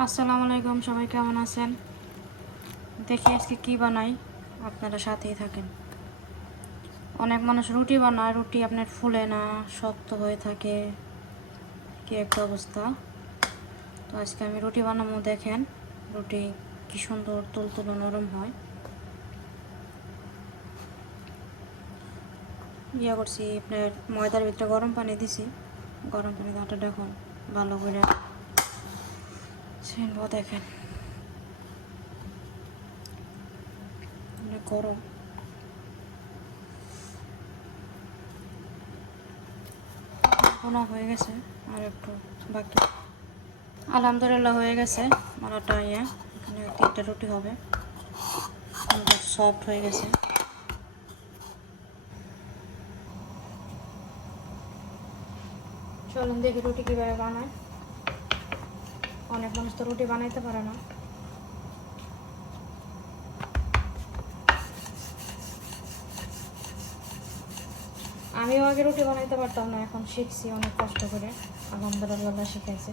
আসসালামু আলাইকুম, সবাই কেমন আছেন? দেখি আজকে কি বানাই, আপনারা সাথেই থাকেন। অনেক মানুষ রুটি বানায়, রুটি আপনার ফুলে না, শক্ত হয়ে থাকে, কি একটা অবস্থা। তো আজকে আমি রুটি বানাবো, দেখেন রুটি কি সুন্দর তুলতুলে নরম হয়। করছি আপনার ময়দার ভিতরে গরম পানি দিছি, গরম পানি আটা দেখুন ভালো করে ছিনবো। দেখেন অনেক গরম। বোনা হয়ে গেছে, আর একটু বাকি। আলহামদুলিল্লাহ হয়ে গেছে মালাটা। এখানে 3টা রুটি হবে, সফট হয়ে গেছে। চলুন দেখি রুটি কীভাবে বানায়। অনেক মানুষ তো রুটি বানাইতে পারে না। আমিও আগে রুটি বানাইতে পারতাম না, এখন শিখছি অনেক কষ্ট করে। আলহামদুলিল্লাহ শিখাইছে।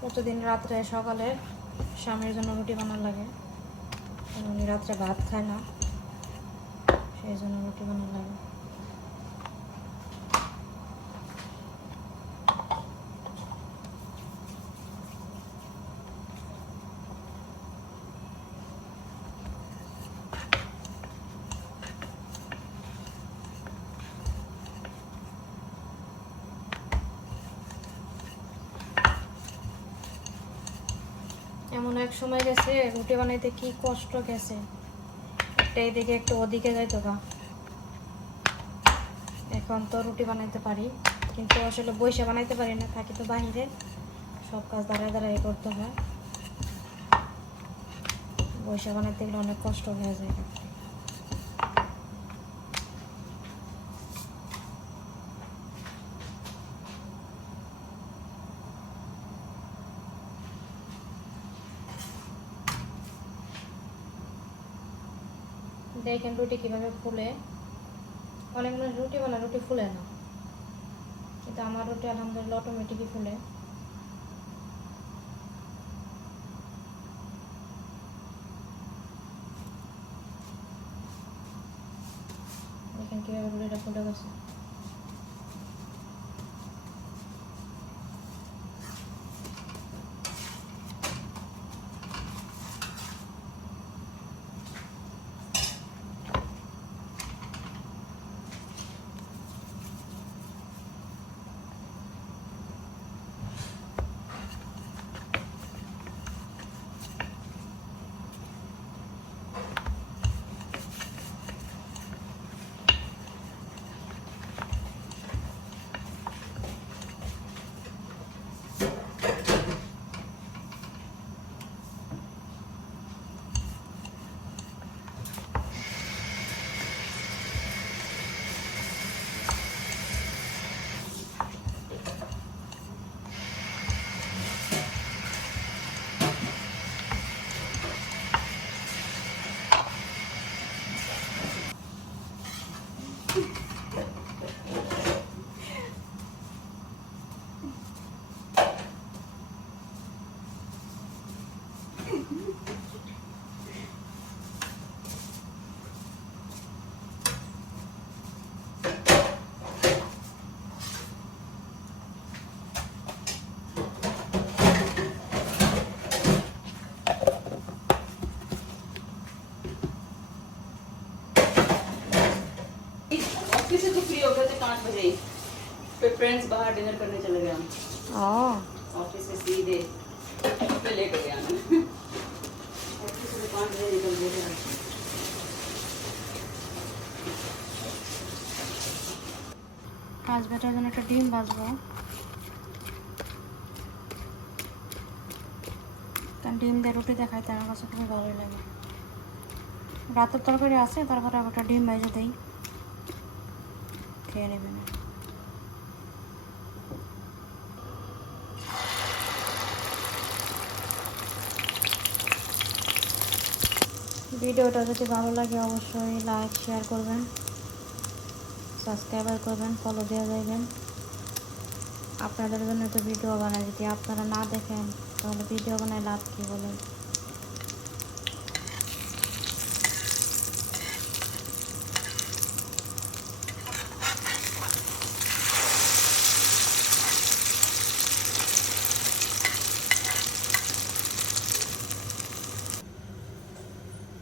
প্রতিদিন রাত্রে সকালে স্বামীর জন্য রুটি বানানো লাগে, উনি রাত্রে ভাত খায় না, সেই জন্য রুটি বানানো লাগে। এমন এক সময় গেছে রুটি বানাইতে কি কষ্ট গেছে, একটা এদিকে একটু ওদিকে যাইতো গা। এখন তো রুটি বানাইতে পারি, কিন্তু আসলে বইসা বানাইতে পারি না, থাকি তো বাহিরে, সব কাজ দাঁড়ায় দাঁড়ায় করতে হয়। বইসা বানাইতে গেলে অনেক কষ্ট হয়ে যায়। দেখেন রুটি কীভাবে ফুলে। অনেক মানুষ রুটি বানায়, রুটি ফুলে না, কিন্তু আমার রুটি আলহামদুলিল্লাহ অটোমেটিকই ফুলে। দেখেন কীভাবে রুটিটা ফুলে গেছে। ऑफिस से तो फ्री हो गए थे 5 बजे ही। फिर फ्रेंड्स बाहर डिनर करने चले गए हम। ऑफिस से सीधे फिर लेट हो गया ना। ऑफिस से 5 बजे निकल गए थे। কাজ বেটার জন্য একটা ডিম ভাজবো, কারণ ডিম দিয়ে রুটি দেখাইতে আমার কাছে খুবই ভালোই লাগে। রাতের তরকারি আছে, তারপরে একটা ডিম ভেজে দিই, খেয়ে নেবেন। ভিডিওটা যদি ভালো লাগে অবশ্যই লাইক শেয়ার করবেন। সাবস্ক্রাইবার করবেন, ফলো দিয়ে যাবেন। আপনাদের জন্য তো ভিডিও বানাই, যদি আপনারা না দেখেন তাহলে ভিডিও বানায় লাভ কী বলেন?